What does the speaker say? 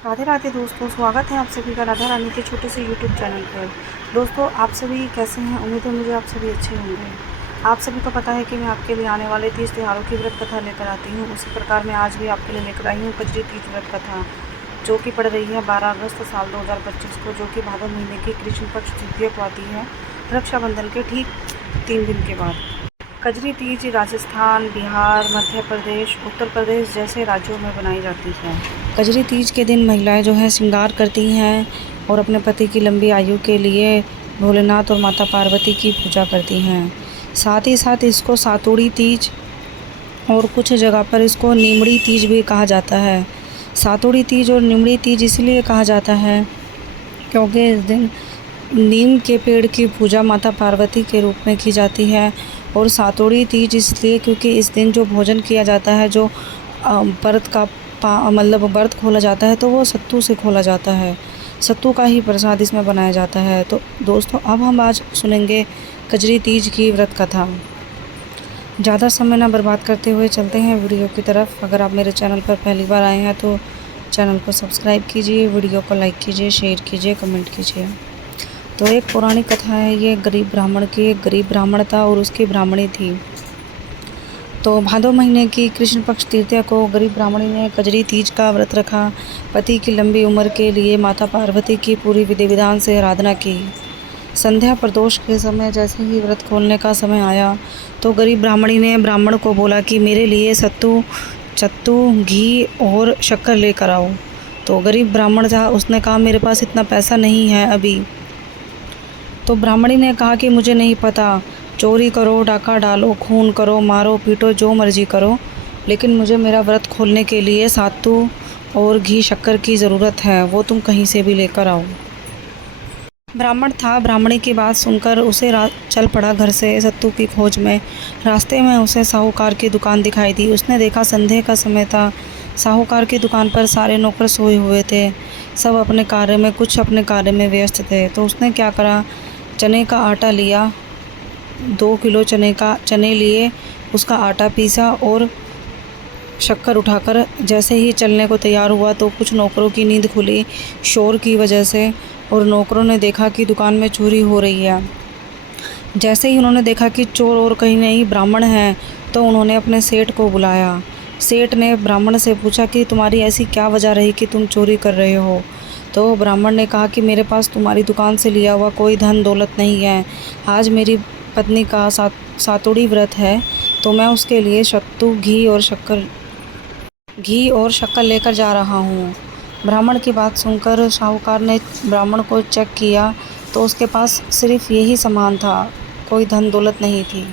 राधे राधे दोस्तों, स्वागत है आप सभी का राधा रानी के छोटे से यूट्यूब चैनल पर। दोस्तों, आप सभी कैसे हैं? उम्मीद है मुझे आप सभी अच्छे होंगे। आप सभी को पता है कि मैं आपके लिए आने वाले 30 त्योहारों की व्रत कथा लेकर आती हूँ। उसी प्रकार मैं आज भी आपके लिए लेकर आई हूँ कजरी तीज व्रत कथा, जो कि पड़ रही है 12 अगस्त साल 2025 को, जो कि भादव महीने की कृष्ण पक्ष तृतीया को आती है, रक्षाबंधन के ठीक 3 दिन के बाद। कजरी तीज राजस्थान, बिहार, मध्य प्रदेश, उत्तर प्रदेश जैसे राज्यों में बनाई जाती है। कजरी तीज के दिन महिलाएं जो हैं श्रृंगार करती हैं और अपने पति की लंबी आयु के लिए भोलेनाथ और माता पार्वती की पूजा करती हैं। साथ ही साथ इसको सातुड़ी तीज और कुछ जगह पर इसको नीमड़ी तीज भी कहा जाता है। सातुड़ी तीज और नीमड़ी तीज इसलिए कहा जाता है क्योंकि इस दिन नीम के पेड़ की पूजा माता पार्वती के रूप में की जाती है। और सातुड़ी तीज इसलिए क्योंकि इस दिन जो भोजन किया जाता है, जो व्रत का मतलब व्रत खोला जाता है, तो वो सत्तू से खोला जाता है। सत्तू का ही प्रसाद इसमें बनाया जाता है। तो दोस्तों, अब हम आज सुनेंगे कजरी तीज की व्रत कथा। ज़्यादा समय ना बर्बाद करते हुए चलते हैं वीडियो की तरफ। अगर आप मेरे चैनल पर पहली बार आए हैं तो चैनल को सब्सक्राइब कीजिए, वीडियो को लाइक कीजिए, शेयर कीजिए, कमेंट कीजिए। तो एक पौराणिक कथा है ये गरीब ब्राह्मण की। एक गरीब ब्राह्मण था और उसकी ब्राह्मणी थी। तो भादव महीने की कृष्ण पक्ष तृतीया को गरीब ब्राह्मणी ने कजरी तीज का व्रत रखा। पति की लंबी उम्र के लिए माता पार्वती की पूरी विधि विधान से आराधना की। संध्या प्रदोष के समय जैसे ही व्रत खोलने का समय आया तो गरीब ब्राह्मणी ने ब्राह्मण को बोला कि मेरे लिए सत्तू, घी और शक्कर लेकर आओ। तो गरीब ब्राह्मण था, उसने कहा मेरे पास इतना पैसा नहीं है अभी। तो ब्राह्मणी ने कहा कि मुझे नहीं पता, चोरी करो, डाका डालो, खून करो, मारो पीटो, जो मर्जी करो, लेकिन मुझे मेरा व्रत खोलने के लिए सत्तू और घी शक्कर की ज़रूरत है, वो तुम कहीं से भी लेकर आओ। ब्राह्मण था, ब्राह्मणी की बात सुनकर उसे चल पड़ा घर से सत्तू की खोज में। रास्ते में उसे साहूकार की दुकान दिखाई दी। उसने देखा संध्या का समय था। साहूकार की दुकान पर सारे नौकर सोए हुए थे, सब अपने कार्य में, कुछ अपने कार्य में व्यस्त थे। तो उसने क्या करा, चने का आटा लिया, 2 किलो चने लिए, उसका आटा पीसा और शक्कर उठाकर जैसे ही चलने को तैयार हुआ तो कुछ नौकरों की नींद खुली शोर की वजह से, और नौकरों ने देखा कि दुकान में चोरी हो रही है। जैसे ही उन्होंने देखा कि चोर और कहीं नहीं ब्राह्मण हैं, तो उन्होंने अपने सेठ को बुलाया। सेठ ने ब्राह्मण से पूछा कि तुम्हारी ऐसी क्या वजह रही कि तुम चोरी कर रहे हो। तो ब्राह्मण ने कहा कि मेरे पास तुम्हारी दुकान से लिया हुआ कोई धन दौलत नहीं है। आज मेरी पत्नी का सातुड़ी व्रत है, तो मैं उसके लिए सत्तू, घी और शक्कर लेकर जा रहा हूँ। ब्राह्मण की बात सुनकर साहूकार ने ब्राह्मण को चेक किया तो उसके पास सिर्फ यही सामान था, कोई धन दौलत नहीं थी।